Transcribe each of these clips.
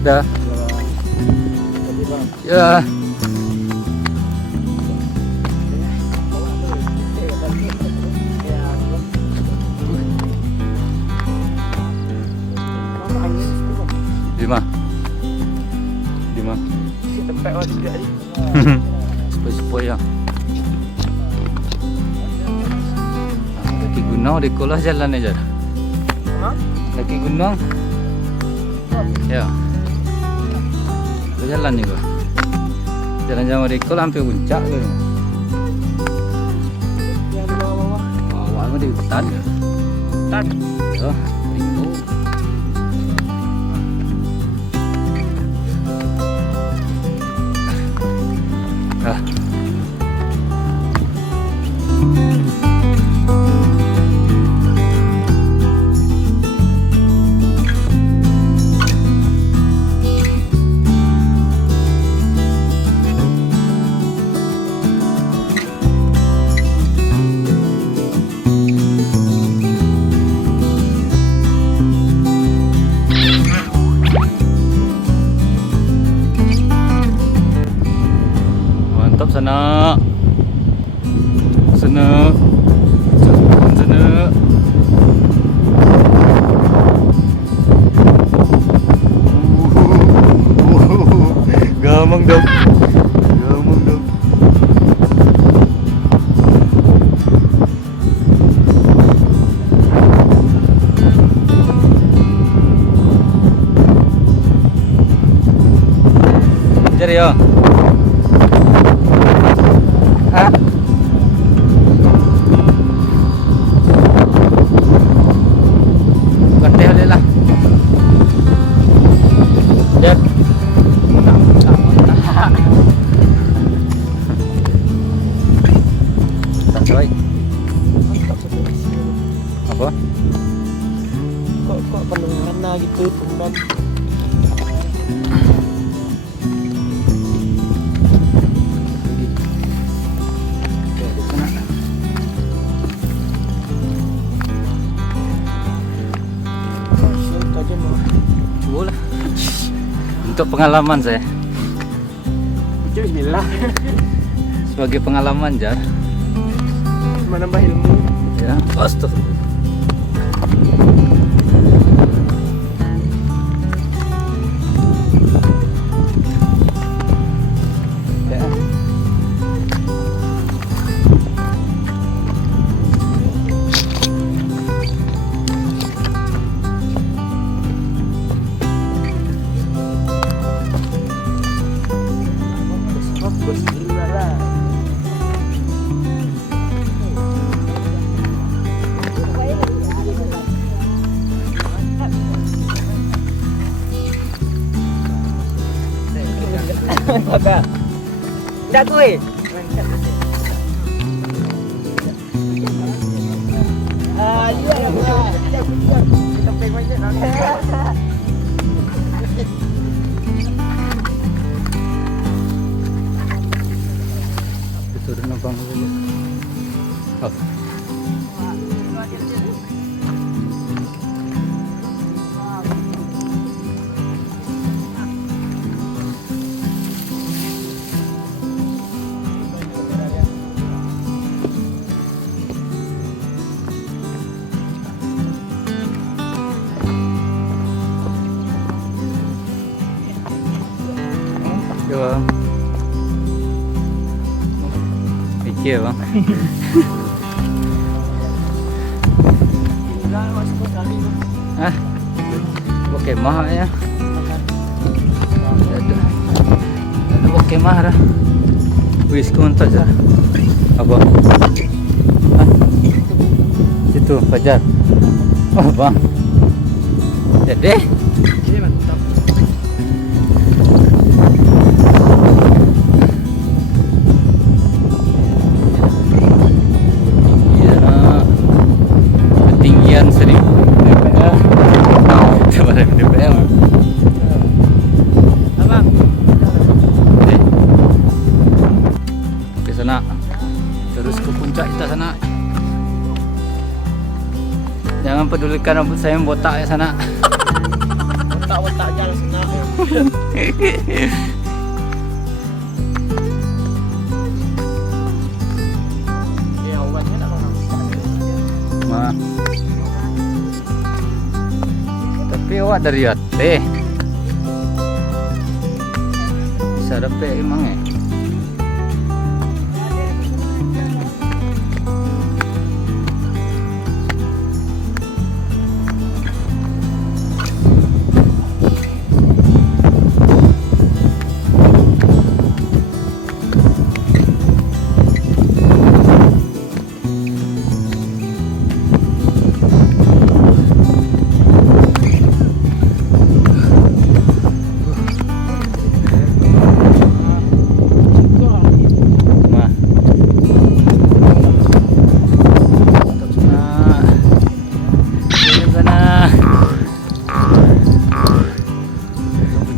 Dah. Ya. Lima. Tempat orang tidak ni. Sepoi-sepoi ya. Kaki gunung di kolah jalan aja. Ha? Kaki gunung. Ya. Jalan juga. Jalan-jalan di kolah hampir puncak ke. Yang di bawah-bawah. Awal di hutan. Hutan. Ya, rindu. Ah. Mantap sana. Sana. Sana. Gamang dong. Gamang dong. Cari ya. Hah? Gede boleh lah. Jep. Tak sesuai. Apa? Kok pendengaran gitu tumben. Coba lah. Untuk pengalaman saya. Bismillah. Sebagai pengalaman Jar. Menambah ilmu. Ya. Astagfirullah. Ya. Bismillah. Pakai. Dah tu eh. Iya lah. Kita pay macam mana? Turun abang saja. Oh. Bang. Fikir bang. Hah? Okey mah ya. Ada okey mah dah. Wis kontak je. Apa? Hah? Situ Fajar. Oh bang. Jadi terus ke puncak kita sana. Jangan pedulikan rambut saya yang botak ya sana. Botak-botak jalan sana. Ya obatnya tak mau. Ma. Tapi awak dari hati. Bisa dapat emang eh.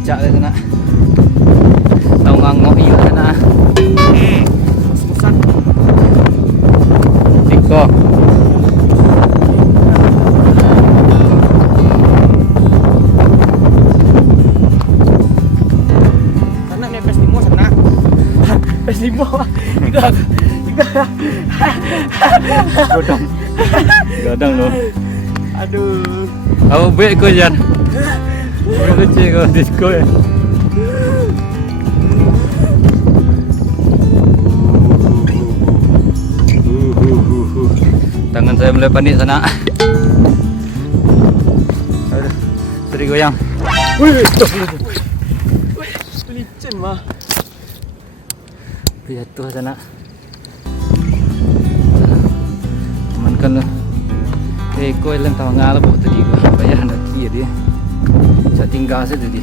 Puncak dia sana. Tahu ngangok iya sana. Susah. Tiko. Sana ni PS5 sana. PS5. Tidak. Godong. Godong lo. Aduh. Aku baik kau Jan. Kau kecil kau disco ya. Tangan saya mulai panik sana. Aduh, sedih goyang. Wih, licin mah. Jatuh sana. Amankan lah. Kau yang tahu ngalah buat tadi kau. Bayar nak kiri dia. Saya tinggal saja tadi.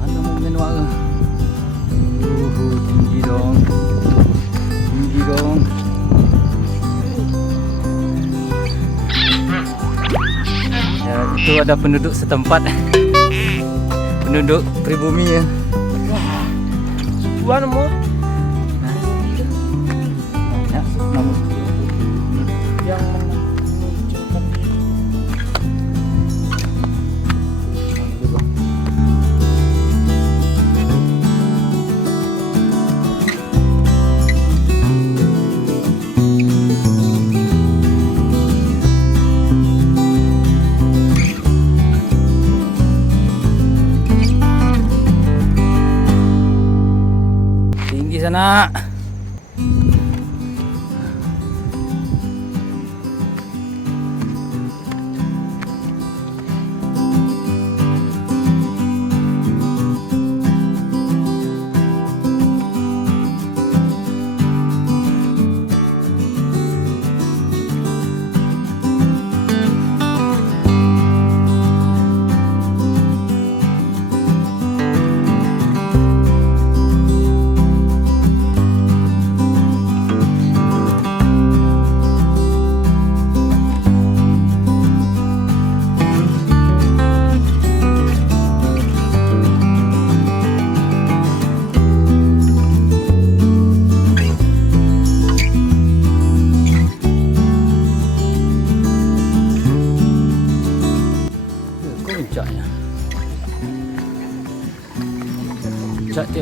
Mana mau menua ke? Tinggi dong. Tinggi dong. Ya, itu ada penduduk setempat. Penduduk pribumi ya. Buat mo. Ya, namun Yang menunjukkan tinggi sana.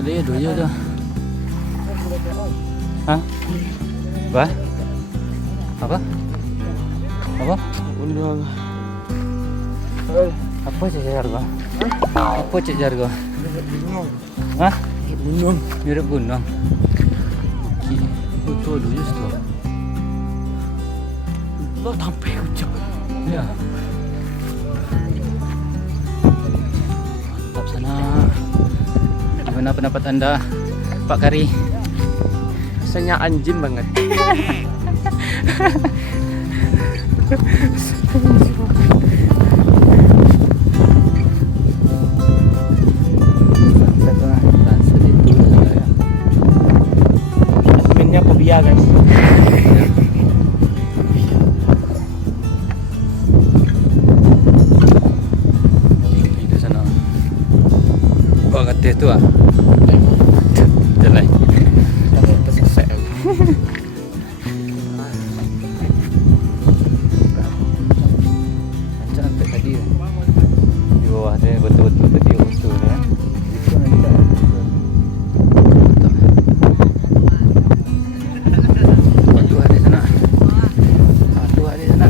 le dulu tu. Hah? Apa? Apa? Apa? Gunung. Apa cejar kau? Apa cejar kau? Gunung. Hah? Gunung. Mirip gunung. Betul dulu tu. Lo sampai ucap. Ya. Mantap sana. Gimana pendapat anda, Pak Kari? Rasanya anjing banget. Adminnya Pobia guys. Itu sana. Bawa katih tu ah. Jalan. Tersesat. Cantik tadi. Di bawah dia betul-betul tadi utuh ya. Itu nanti. Batu ada sana. Batu ada sana.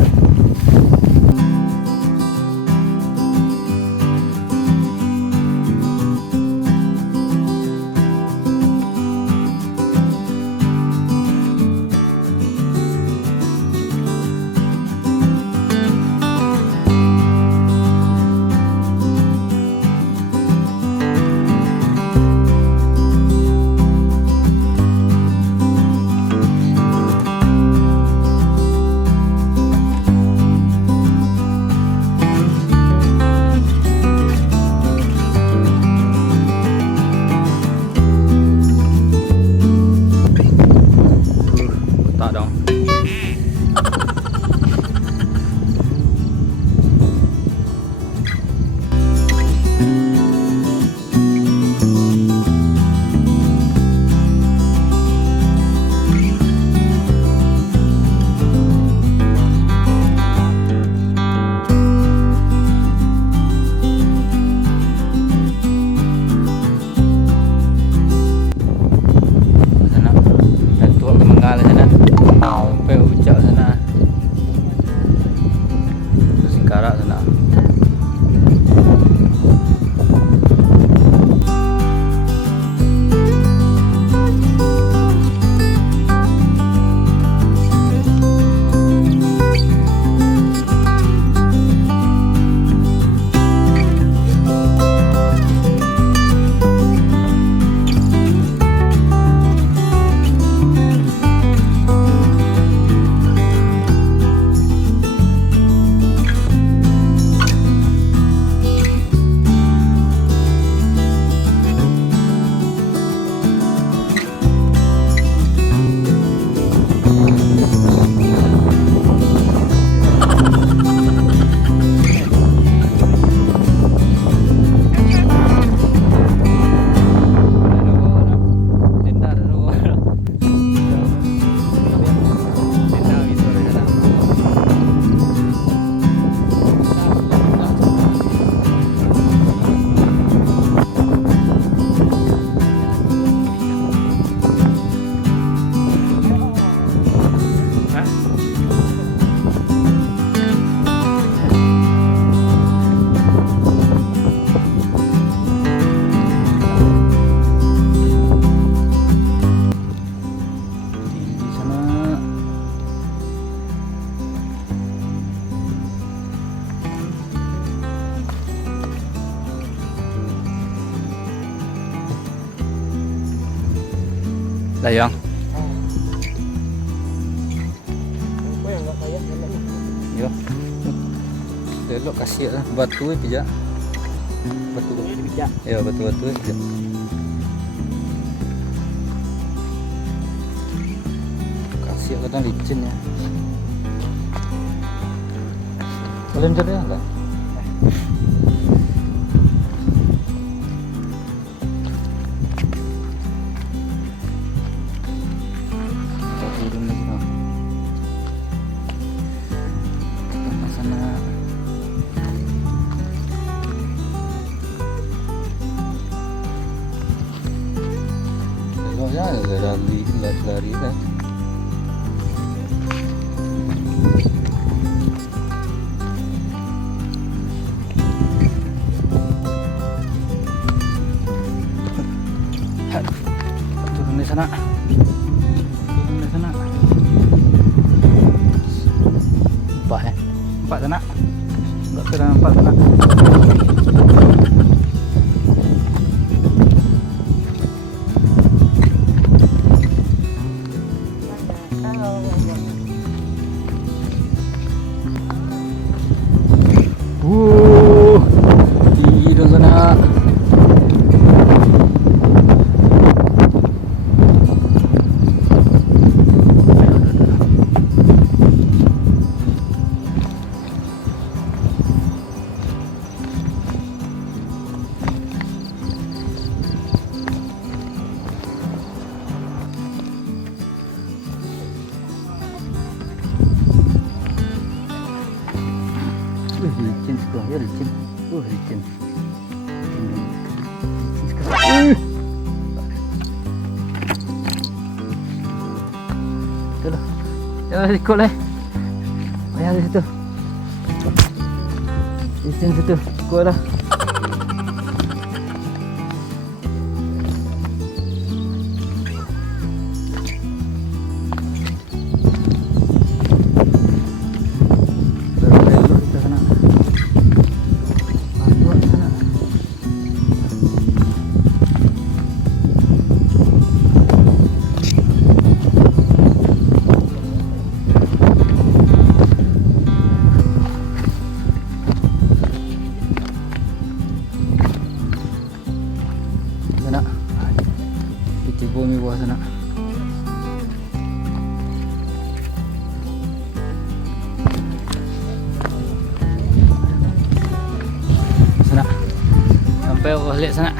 Tak dong. Sana. Dan tua ke Mengal sana. Sampai Ucak sana. Singkarak sana. Di sana. Layang. Apa yang enggak kayak Yo. Delok kasih lah batu pijak. Batu. bijak. Ya batu-batu pijak. Kasih kadang licin ya. Kalian jadi enggak? Turun lagi dong. Kita sana. lari kan. Turun di sana. Turun di sana. Empat sana. Enggak kira empat sana. Tinggi dong sana. Licin sekolah ya, licin. Licin. Licin sekali. Tuh lah. Jangan ikut lah. Ayah di situ. Licin situ. Ikut lah. Sana. Itu bumi bawah sana. Sana. Sampai bawah lihat sana.